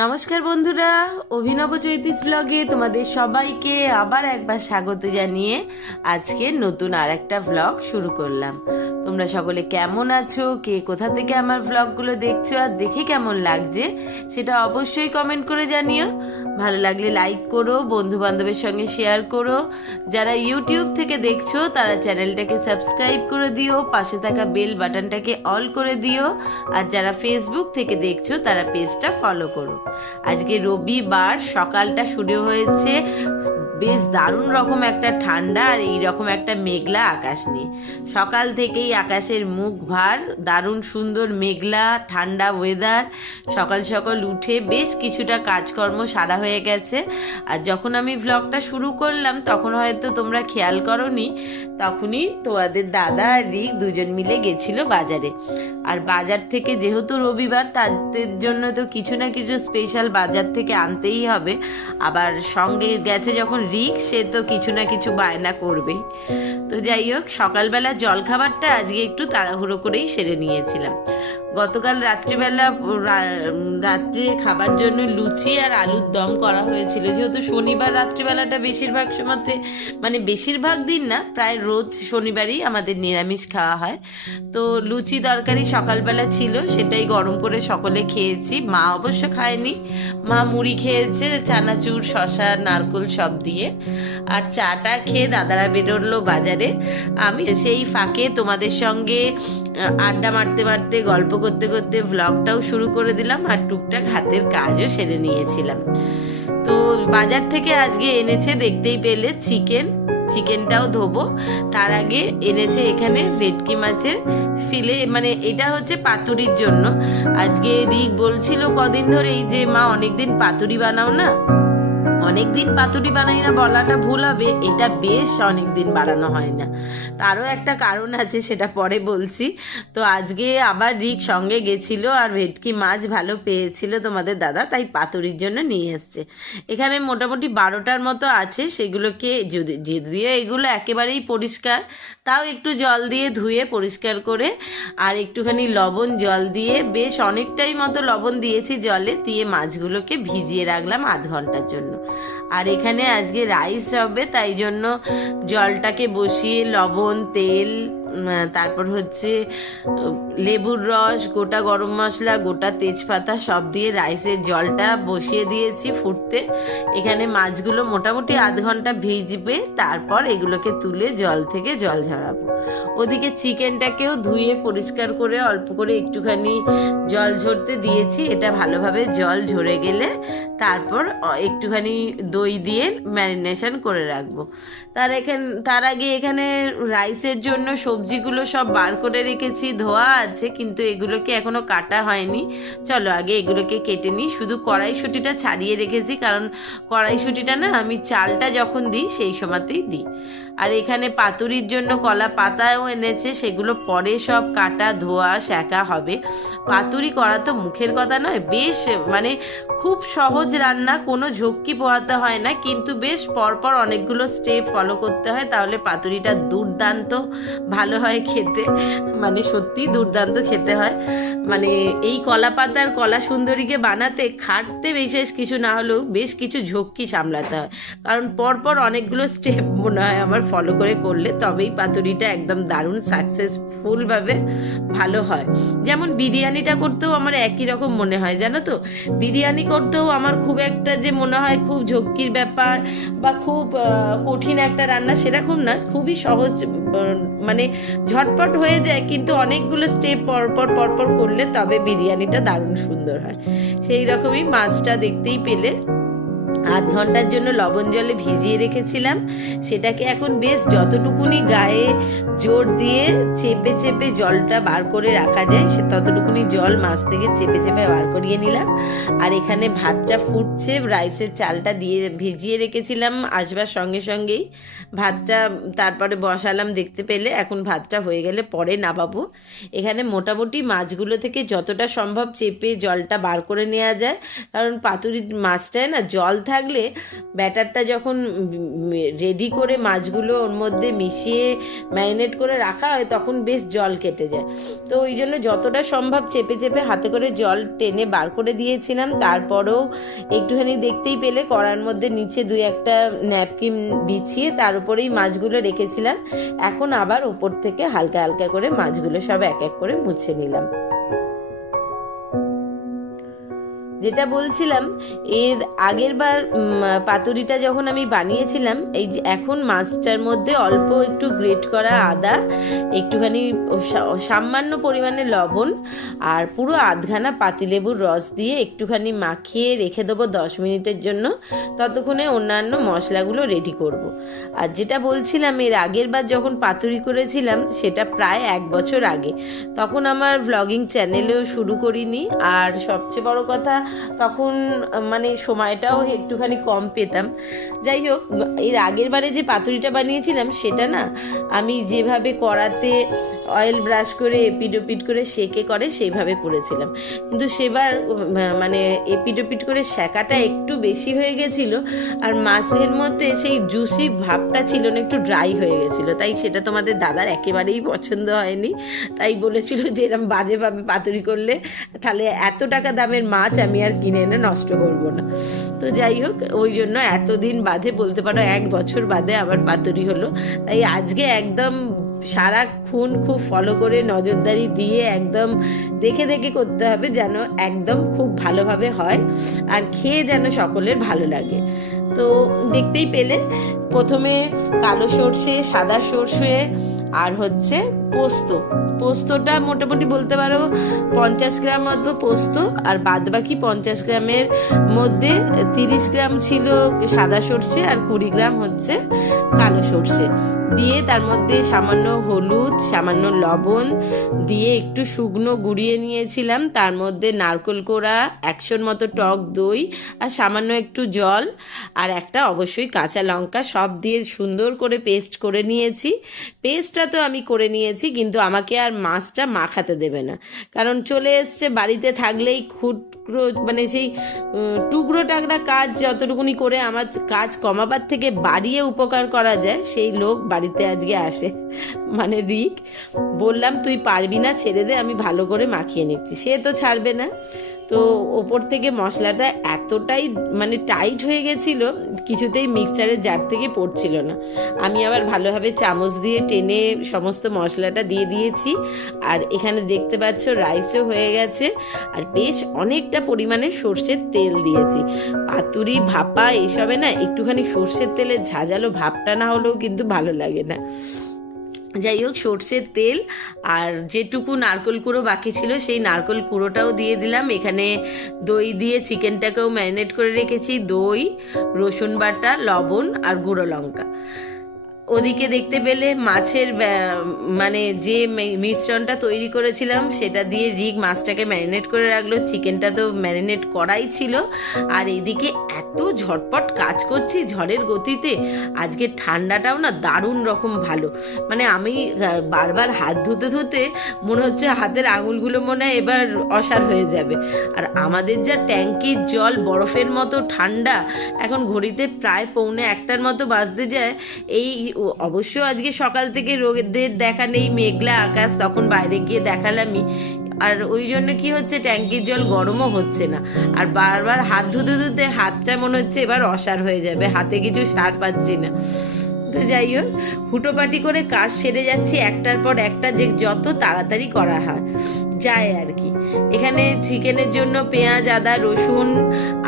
নমস্কার বন্ধুরা, অভিনব চৈতিস ব্লগে তোমাদের সবাইকে আবার একবার স্বাগত জানিয়ে আজকে নতুন আর একটা ব্লগ শুরু করলাম। তোমরা সকলে কেমন আছো, কে কোথা থেকে আমার ব্লগগুলো দেখছো আর দেখে কেমন লাগছে সেটা অবশ্যই কমেন্ট করে জানিও। ভালো লাগলে লাইক করো, বন্ধু বান্ধবের সঙ্গে শেয়ার করো। যারা ইউটিউব থেকে দেখছো তারা চ্যানেলটাকে সাবস্ক্রাইব করে দিও, পাশে থাকা বেল বাটনটাকে অল করে দিও। আর যারা ফেসবুক থেকে দেখছো তারা পেজটা ফলো করো। আজকে রবিবার, সকালটা শুরু হয়েছে বেশ দারুণ রকম একটা ঠান্ডা আর এইরকম একটা মেঘলা আকাশ নিয়ে। সকাল থেকেই আকাশের মুখ ভার, দারুণ সুন্দর মেঘলা ঠান্ডা ওয়েদার। সকাল সকাল উঠে বেশ কিছুটা কাজকর্ম সারা হয়ে গেছে। আর যখন আমি ভ্লগটা শুরু করলাম তখন হয়তো তোমরা খেয়াল করোনি, তখনই তোমাদের দাদা আর রিক দুজন মিলে গেছিল বাজারে। আর বাজার থেকে যেহেতু রবিবার, তাদের জন্য তো কিছু না কিছু স্পেশাল বাজার থেকে আনতেই হবে। আবার সঙ্গে গেছে যখন রিক, সে তো কিছু না কিছু বায়না করবেই। তো যাই হোক, সকালবেলা জলখাবারটা আজকে একটু তাড়াহুড়ো করেই সেরে নিয়েছিলাম। গতকাল রাত্রে খাবার জন্য লুচি আর আলুর দম করা হয়েছিল। যেহেতু শনিবার রাত্রিবেলাটা বেশিরভাগ সময়তে, মানে বেশিরভাগ দিন না, প্রায় রোজ শনিবারই আমাদের নিরামিষ খাওয়া হয়। তো লুচি তরকারি সকালবেলা ছিল, সেটাই গরম করে সকলে খেয়েছি। মা অবশ্য খায়নি, মা মুড়ি খেয়েছে চানাচুর শসা নারকোল সব দিয়ে। আর চাটা খেয়ে দাদারা বেরোলো বাজারে। আমি সেই ফাঁকে তোমাদের সঙ্গে আড্ডা মারতে মারতে গল্প করতে করতে ভ্লগটাও শুরু করে দিলাম আর টুকটাক হাতের কাজও সেরে নিয়েছিলাম। তো বাজার থেকে আজকে এনেছে, দেখতেই পেলে, চিকেনটাও ধোবো। তার আগে এনেছে এখানে ভেটকি মাছের ফিলে, মানে এটা হচ্ছে পাতুরির জন্য। আজকে রিক বলছিল কদিন ধরেই যে মা অনেকদিন পাতুরি বানাও না। অনেকদিন পাতুরি বানাই না বলাটা ভুল হবে, এটা বেশ অনেকদিন বানানো হয় না। তারও একটা কারণ আছে, সেটা পরে বলছি। তো আজকে আবার রিক সঙ্গে গেছিল আর ভেটকি মাছ ভালো পেয়েছিল তোমাদের দাদা, তাই পাতুরির জন্য নিয়ে এসছে। এখানে মোটামুটি 12টার মতো আছে। সেগুলোকে যদিও এগুলো একেবারেই পরিষ্কার, তাও একটু জল দিয়ে ধুয়ে পরিষ্কার করে আর একটুখানি লবণ জল দিয়ে, বেশ অনেকটাই মতো লবণ দিয়েছি জলে দিয়ে, মাছগুলোকে ভিজিয়ে রাখলাম আধ ঘন্টার জন্য। আর এখানে আজকে রাইস হবে, তাই জন্য জলটাকে বসিয়ে লবণ, তেল, তারপর হচ্ছে লেবুর রস, গোটা গরম মশলা, গোটা তেজপাতা সব দিয়ে রাইসের জলটা বসিয়ে দিয়েছি ফুটতে। এখানে মাছগুলো মোটামুটি আধ ঘন্টা ভিজবে, তারপর এগুলোকে তুলে জল থেকে জল ঝরাবো। ওদিকে চিকেনটাকেও ধুয়ে পরিষ্কার করে অল্প করে একটুখানি জল ঝরতে দিয়েছি। এটা ভালোভাবে জল ঝরে গেলে তারপর একটুখানি দই দিয়ে ম্যারিনেশন করে রাখবো। তার আগে এখানে রাইসের জন্য সবজিগুলো সব বার করে রেখেছি, ধোয়া আছে, কিন্তু এগুলোকে এখনো কাটা হয়নি। চলো আগে এগুলোকে কেটে নিই। শুধু কড়াইশুঁটিটা ছাড়িয়ে রেখেছি, কারণ কড়াইশুঁটিটা না আমি চালটা যখন দিই সেই সময়তেই দিই। আর এখানে পাতুরির জন্য কলা পাতাও এনেছে, সেগুলো পরে সব কাটা ধোয়া সেঁকা হবে। পাতুরি করা তো মুখের কথা নয়, বেশ মানে খুব সহজ রান্না, কোনো ঝক্কি পোহাতে হয় না, কিন্তু বেশ পরপর অনেকগুলো স্টেপ ফলো করতে হয়, তাহলে পাতুরিটা দুর্দান্ত ভালো হয় খেতে, মানে সত্যি দুর্দান্ত খেতে হয়। মানে এই কলা পাতার কলা সুন্দরীকে বানাতে খাটতে বিশেষ কিছু না হলেও বেশ কিছু ঝক্কি সামলাতে হয়, কারণ পরপর অনেকগুলো স্টেপ মনে হয় আমার ফলো করে করলে তবেই পাতুরিটা একদম দারুণ সাকসেসফুলভাবে ভালো হয়। যেমন বিরিয়ানিটা করতেও আমার একই রকম মনে হয়, জানো তো। বিরিয়ানি করতেও আমার খুব একটা যে মনে হয় খুব ঝক্কির ব্যাপার বা খুব কঠিন একটা রান্না, সেরকম না, খুবই সহজ, মানে ঝটপট হয়ে যায়, কিন্তু অনেকগুলো স্টেপ পরপর পরপর করলে তবে বিরিয়ানিটা দারুণ সুন্দর হয়। সেই রকমই মাছটা দেখতেই পেলে আধ ঘন্টার জন্য লবণ জলে ভিজিয়ে রেখেছিলাম। সেটাকে এখন বেশ যতটুকুনি গায়ে জোর দিয়ে চেপে চেপে জলটা বার করে রাখা যায়, সে ততটুকুনি জল মাছ থেকে চেপে চেপে বার করিয়ে নিলাম। আর এখানে ভাতটা ফুটছে, রাইসের চালটা দিয়ে ভিজিয়ে রেখেছিলাম আসবার সঙ্গে সঙ্গেই ভাতটা তারপরে বসালাম দেখতে পেলে। এখন ভাতটা হয়ে গেলে পরে নামাবো। এখানে মোটামুটি মাছগুলো থেকে যতটা সম্ভব চেপে জলটা বার করে নেওয়া যায়, কারণ পাতুরির মাছটায় না জল থাকলে ব্যাটারটা যখন রেডি করে মাছগুলো ওর মধ্যে মিশিয়ে ম্যারিনেট করে রাখা হয় তখন বেশ জল কেটে যায়। তো ওই জন্য যতটা সম্ভব চেপে চেপে হাতে করে জল টেনে বার করে দিয়েছিলাম। তারপরেও একটুখানি দেখতেই পেলে কড়ার মধ্যে নিচে 2-1টা ন্যাপকিন বিছিয়ে তার উপরেই মাছগুলো রেখেছিলাম। এখন আবার ওপর থেকে হালকা হালকা করে মাছগুলো সব এক এক করে মুছে নিলাম। যেটা বলছিলাম, এর আগের বার পাতুরিটা যখন আমি বানিয়েছিলাম, এই এখন মাছটার মধ্যে অল্প একটু গ্রেট করা আদা, একটুখানি সামান্য পরিমাণে লবণ আর পুরো আধখানা পাতিলেবুর রস দিয়ে একটুখানি মাখিয়ে রেখে দেবো 10 মিনিটের জন্য। ততক্ষণে অন্যান্য মশলাগুলো রেডি করব। আর যেটা বলছিলাম, এর আগের বার যখন পাতুরি করেছিলাম সেটা প্রায় 1 বছর আগে। তখন আমার ভ্লগিং চ্যানেলেও শুরু করিনি, আর সবচেয়ে বড় কথা তখন মানে সময়টাও একটুখানি কম পেতাম। যাই হোক, এর আগের বারে যে পাতুরিটা বানিয়েছিলাম সেটা না আমি যেভাবে কড়াতে অয়েল ব্রাশ করে এপিড ওপিড করে সেকে করে সেইভাবে করেছিলাম, কিন্তু সেবার মানে এপিড ওপিড করে সেকাটা একটু বেশি হয়ে গেছিলো, আর মাছের মধ্যে সেই জুসি ভাবটা ছিল না, একটু ড্রাই হয়ে গেছিলো। তাই সেটা তোমাদের দাদার একেবারেই পছন্দ হয়নি। তাই বলেছিল যে এরকম বাজেভাবে পাতুরি করলে তাহলে এত টাকা দামের মাছ আমি আর কিনে এনে নষ্ট করবো না। তো যাই হোক, ওই জন্য এতদিন বাদে, বলতে পারো 1 বছর বাদে আবার পাতুরি হলো। তাই আজকে একদম সারাক্ষণ খুব ফলো করে নজরদারি দিয়ে একদম দেখে দেখে করতে হবে যেন একদম খুব ভালোভাবে হয় আর খেয়ে যেন সকলের ভালো লাগে। তো দেখতেই পেলে প্রথমে কালো সর্ষে, সাদা সর্ষে আর হচ্ছে পোস্তটা মোটামুটি বলতে পারো 50 গ্রাম মতো পোস্ত, আর বাদ বাকি 50 গ্রামের মধ্যে 30 গ্রাম ছিল সাদা সর্ষে আর 20 গ্রাম হচ্ছে কালো সর্ষে দিয়ে তার মধ্যে সামান্য হলুদ, সামান্য লবণ দিয়ে একটু শুকনো গুঁড়িয়ে নিয়েছিলাম। তার মধ্যে নারকেল কোড়া, 100 মতো টক দই আর সামান্য একটু জল আর একটা অবশ্যই কাঁচা লঙ্কা সব দিয়ে সুন্দর করে পেস্ট করে নিয়েছি। পেস্টটা তো আমি করে নিয়েছি, কিন্তু আমাকে আর মাছটা মাখাতে দেবে না, কারণ চলে এসছে বাড়িতে থাকলেই মানে সেই টুকরো টাকরা কাজ যতটুকুনি করে আমার কাজ কমাবার থেকে বাড়িয়ে উপকার করা যায় সেই লোক বাড়িতে আজকে আসে। মানে রিক, বললাম তুই পারবি না, ছেড়ে দে, আমি ভালো করে মাখিয়ে নিচ্ছি। সে তো ছাড়বে না। তো ওপর থেকে মশলাটা এতটাই মানে টাইট হয়ে গেছিলো, কিছুতেই মিক্সচারের জার থেকে পড়ছিল না। আমি আবার ভালোভাবে চামচ দিয়ে টেনে সমস্ত মশলাটা দিয়ে দিয়েছি। আর এখানে দেখতে পাচ্ছ রাইসও হয়ে গেছে, আর বেশ অনেকটা পরিমাণে সর্ষের তেল দিয়েছি। পাতুরি ভাপা এইসবে না একটুখানি সর্ষের তেলের ঝাঁঝালো ভাবটা না হলেও কিন্তু ভালো লাগে না। যাই হোক, সর্ষের তেল আর যেটুকু নারকেল কুড়ো বাকি ছিল সেই নারকেল কুড়োটাও দিয়ে দিলাম। এখানে দই দিয়ে চিকেনটাকেও ম্যারিনেট করে রেখেছি, দই, রসুন বাটা, লবণ আর গুঁড়ো লঙ্কা। ওদিকে দেখতে পেলে মাছের মানে যে মিশ্রণটা তৈরি করেছিলাম সেটা দিয়ে রিক মাছটাকে ম্যারিনেট করে রাখলো। চিকেনটা তো ম্যারিনেট করাই ছিল। আর এদিকে এত ঝটপট কাজ করছি ঝড়ের গতিতে। আজকে ঠান্ডাটাও না দারুণ রকম ভালো, মানে আমি বারবার হাত ধুতে ধুতে মনে হচ্ছে হাতের আঙুলগুলো মনে হয় এবার অসাড় হয়ে যাবে। আর আমাদের যা ট্যাঙ্কির জল বরফের মতো ঠান্ডা, এখন ঘড়িতে প্রায় 1:45 মতো বাজতে যায়। এই অবশ্য আজকে সকাল থেকে রোদের দেখা নেই, মেঘলা আকাশ, তখন বাইরে গিয়ে দেখালামই। আর ওই জন্য কি হচ্ছে, ট্যাঙ্কির জল গরমও হচ্ছে না। আর বারবার হাত ধুতে ধুতে হাতটা মনে হচ্ছে এবার অসাড় হয়ে যাবে, হাতে কিছু সার পাচ্ছি না। তো যাই হোক, হুটোপাটি করে কাজ সেরে যাচ্ছি একটার পর একটা, যে যত তাড়াতাড়ি করা যায় আর কি। এখানে চিকেনের জন্য পেঁয়াজ, আদা, রসুন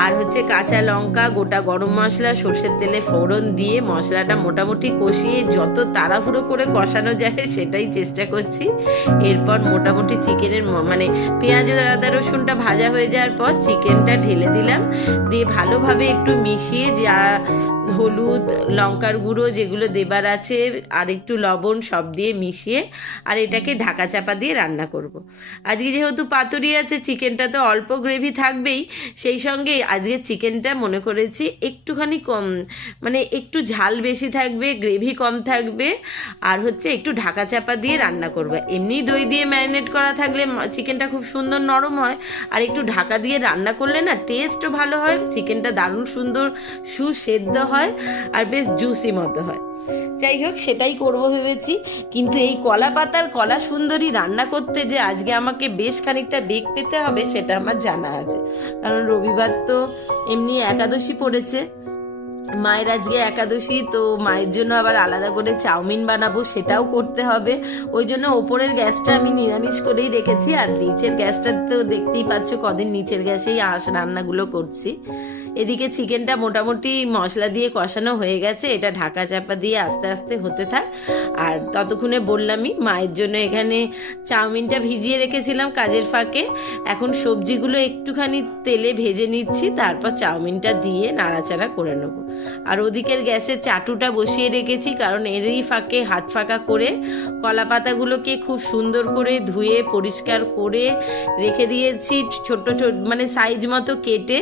আর হচ্ছে কাঁচা লঙ্কা, গোটা গরম মশলা, সর্ষের তেলে ফোড়ন দিয়ে মশলাটা মোটামুটি কষিয়ে যত তাড়াহুড়ো করে কষানো যায় সেটাই চেষ্টা করছি। এরপর মোটামুটি চিকেনের মানে পেঁয়াজ, আদা, রসুনটা ভাজা হয়ে যাওয়ার পর চিকেনটা ঢেলে দিলাম, দিয়ে ভালোভাবে একটু মিশিয়ে যা হলুদ, লঙ্কার গুঁড়ো যেগুলো যেগুলো দেবার আছে আর একটু লবণ সব দিয়ে মিশিয়ে আর এটাকে ঢাকা চাপা দিয়ে রান্না করব। আজকে যেহেতু পাতুরি আছে, চিকেনটা তো অল্প গ্রেভি থাকবেই, সেই সঙ্গে আজকে চিকেনটা মনে করেছি একটুখানি কম, মানে একটু ঝাল বেশি থাকবে, গ্রেভি কম থাকবে, আর হচ্ছে একটু ঢাকা চাপা দিয়ে রান্না করবে। এমনি দই দিয়ে ম্যারিনেট করা থাকলে চিকেনটা খুব সুন্দর নরম হয়, আর একটু ঢাকা দিয়ে রান্না করলে না টেস্টও ভালো হয়, চিকেনটা দারুণ সুন্দর সুসেদ্ধ হয় আর বেশ জুসি মতো হয়। যাই হোক, সেটাই করব ভেবেছি। কিন্তু এই কলা পাতার কলা সুন্দরী রান্না করতে যে আজকে আমাকে বেশ খানিকটা বেগ পেতে হবে সেটা আমার জানা আছে, কারণ রবিবার তো এমনি একাদশী পড়েছে, মায়ের আজকে একাদশী, তো মায়ের জন্য আবার আলাদা করে চাউমিন বানাবো, সেটাও করতে হবে। ওই জন্য ওপরের গ্যাসটা আমি নিরামিষ করেই রেখেছি, আর নিচের গ্যাসটা তো দেখতেই পাচ্ছ কদিন নিচের গ্যাসেই রান্নাগুলো করছি। এদিকে চিকেনটা মোটামুটি মশলা দিয়ে কষানো হয়ে গেছে, এটা ঢাকা চাপা দিয়ে আস্তে আস্তে হতে থাক। আর ততক্ষণে বললামই মায়ের জন্য এখানে চাউমিনটা ভিজিয়ে রেখেছিলাম কাজের ফাঁকে, এখন সবজিগুলো একটুখানি তেলে ভেজে নিচ্ছি, তারপর চাউমিনটা দিয়ে নাড়াচাড়া করে নেবো। আর ওদিকের গ্যাসে চাটুটা বসিয়ে রেখেছি, কারণ এরই ফাঁকে হাত ফাঁকা করে কলা পাতাগুলোকে খুব সুন্দর করে ধুয়ে পরিষ্কার করে রেখে দিয়েছি, ছোট ছোট মানে সাইজ মতো কেটে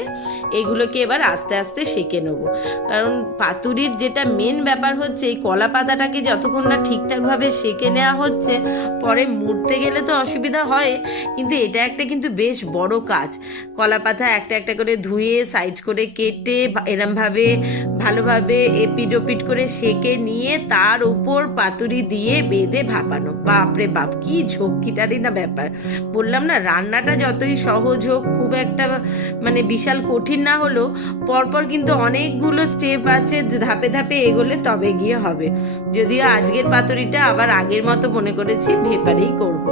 এগুলোকে এবার আস্তে আস্তে সেঁকে নেবো। কারণ পাতুরির যেটা মেন ব্যাপার হচ্ছে এই কলা পাতাটাকে যতক্ষণ না ঠিকঠাকভাবে সেঁকে নেওয়া হচ্ছে, পরে মুড়তে গেলে তো অসুবিধা হয়, কিন্তু এটা একটা কিন্তু বেশ বড় কাজ। কলা পাতা একটা একটা করে ধুয়ে সাইজ করে কেটে এরমভাবে ভালোভাবে এপিট ওপিট করে সেঁকে নিয়ে তার উপর পাতুরি দিয়ে বেঁধে ভাপানো, বাপরে বাপ কি ঝক্কিটারই না ব্যাপার। বললাম না, রান্নাটা যতই সহজ হোক, খুব একটা মানে বিশাল কঠিন না হলেও পরপর কিন্তু অনেকগুলো স্টেপ আছে, ধাপে ধাপে এগোলে তবে গিয়ে হবে। যদিও আজকের পাতুরিটা আবার আগের মতো মনে করেছি ভেপারেই করব।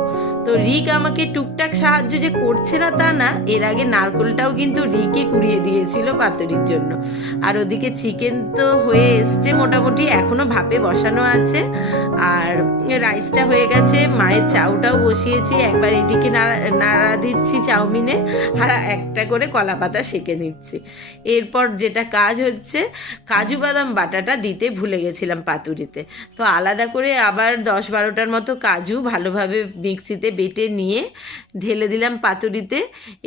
তো রিক আমাকে টুকটাক সাহায্য যে করছে না তা না, এর আগে নারকোলটাও কিন্তু রিকই কুড়িয়ে দিয়েছিল পাতুরির জন্য। আর ওদিকে চিকেন তো হয়ে এসছে মোটামুটি, এখনো ভাপে বসানো আছে, আর রাইসটা হয়ে গেছে, মায়ের চাউটাও বসিয়েছি, একবার এদিকে নাড়া দিচ্ছি চাউমিনে, আর একটা করে কলা পাতা সেঁকে নিচ্ছি। এরপর যেটা কাজ হচ্ছে, কাজু বাদাম বাটাটা দিতে ভুলে গেছিলাম পাতুরিতে, তো আলাদা করে আবার 10-12টার মতো কাজু ভালোভাবে মিক্সিতে বেটে নিয়ে ঢেলে দিলাম পাতুরিতে।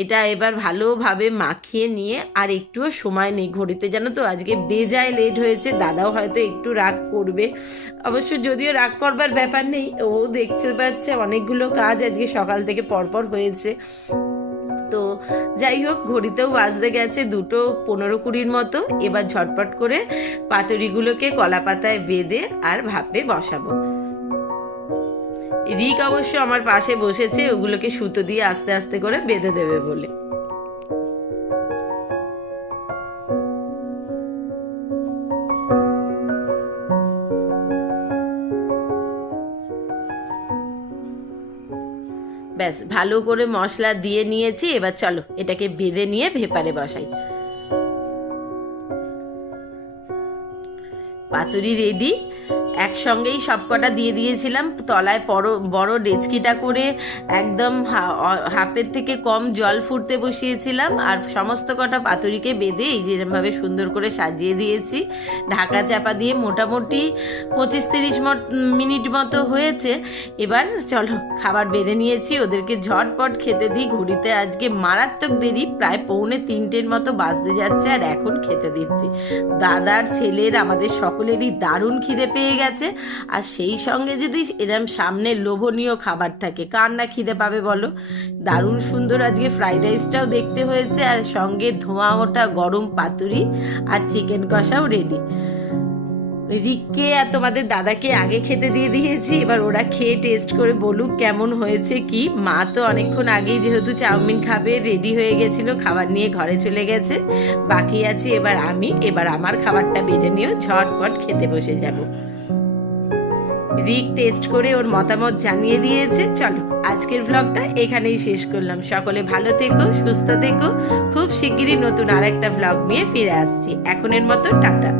এটা এবার ভালোভাবে মাখিয়ে নিয়ে, আর একটুও সময় নেই ঘড়িতে, জানো তো আজকে বেজায় লেট হয়েছে, দাদাও হয়তো একটু রাগ করবে, অবশ্য যদিও রাগ করবার ব্যাপার নেই, ও দেখতে পাচ্ছে অনেকগুলো কাজ আজকে সকাল থেকে পরপর হয়েছে। তো যাই হোক, ঘড়িতেও বাজতে গেছে 2:15-20 মতো। এবার ঝটপট করে পাতুরিগুলোকে কলা পাতায় বেঁধে আর ভাপে বসাবো। রিক অবশ্য আমার পাশে বসেছে ওগুলোকে সুতো দিয়ে আস্তে আস্তে করে বেঁধে দেবে বলে। ব্যাস ভালো করে মশলা দিয়ে নিয়েছি, এবার চলো এটাকে বেঁধে নিয়ে ভেপারে বসাই। পাতুরি রেডি, একসঙ্গেই সবকটা দিয়ে দিয়েছিলাম, তলায় বড় ডেচকিটা করে একদম হাফের থেকে কম জল ফুটতে বসিয়েছিলাম, আর সমস্ত কটা পাতুরিকে বেঁধে এই যেরকমভাবে সুন্দর করে সাজিয়ে দিয়েছি, ঢাকা চাপা দিয়ে মোটামুটি 25-30 মিনিট মতো হয়েছে। এবার চলো খাবার বেড়ে নিয়েছি, ওদেরকে ঝটপট খেতে দিই। ঘড়িতে আজকে মারাত্মক দেরি, প্রায় 2:45 মতো বাজতে যাচ্ছে, আর এখন খেতে দিচ্ছি। দাদার, ছেলের, আমাদের সকলেরই দারুণ খিদে পেয়ে গেছে, আর সেই সঙ্গে যদি এরম সামনে লোভনীয় খাবার থাকে কার না খিদে পাবে বলো। দারুণ সুন্দর আজকে ফ্রাইড রাইসটাও দেখতে হয়েছে, আর সঙ্গে ধোঁয়া ওঠা গরম পাতুরি আর চিকেন কষাও রেডি। রিককে আর তোমাদের দাদাকে আগে খেতে দিয়ে দিয়েছি, এবার ওরা খেয়ে টেস্ট করে বলুক কেমন হয়েছে কি। মা তো অনেকক্ষণ আগেই যেহেতু চাউমিন খাবে রেডি হয়ে গেছিল, খাবার নিয়ে ঘরে চলে গেছে, বাকি আছি এবার আমি। এবার আমার খাবারটা বেড়ে নিয়েও ঝটপট খেতে বসে যাব। রিক টেস্ট করে ওর মতামত জানিয়ে দিয়েছে। চলো আজকের ভ্লগটা এখানেই শেষ করলাম। সকলে ভালো থেকো, সুস্থ থেকো, খুব শিগগিরই নতুন আর একটা ভ্লগ নিয়ে ফিরে আসছি। এখনের মতো টাটা।